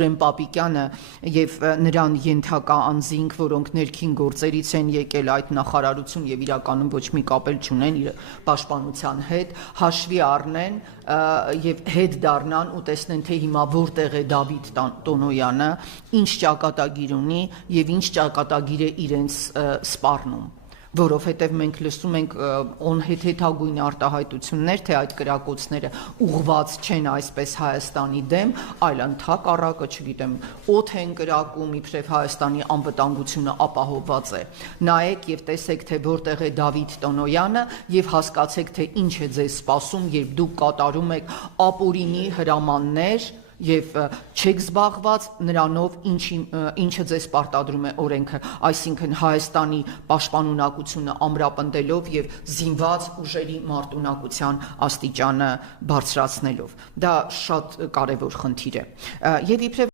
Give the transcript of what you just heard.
Սուրեն Պապիկյանը եւ նրան ենթակա անձինք, որոնք ներքին գործերից են եկել, այդ նախարարություն եւ իրականում ոչ մի կապ չունեն իր պաշտպանության հետ, հաշվի առնեն եւ հետ դառնան ու տեսնեն, թե հիմա որտեղ է Դավիթ Տոնոյանը, ինչ ճակատագիր ունի եւ ինչ ճակատագիր է իրենց սպառնում, որովհետև մենք լսում ենք անհեթեթագույն արտահայտություններ, թե այդ կրակոցները ուղղված չեն այսպես Հայաստանի դեմ, այլ ընդհակառակը, չգիտեմ, օդ են կրակում, իբրև Հայաստանի անվտանգությունը ապահովված է։ Նայեք եւ տեսեք, թե որտեղ է Դավիթ Տոնոյանը եւ հասկացեք, թե ինչ է ձեզ սպասում, երբ դուք կատարում եք ապօրինի հրամաններ եւ չեք զբաղված նրանով, ինչը ձեզ պարտադրում է օրենքը, այսինքն Հայաստանի պաշտպանունակությունը ամրապնդելով եւ զինված ուժերի մարտունակության աստիճանը բարձրացնելով։ Դա շատ կարեւոր խնդիր է։ Եվ իբրև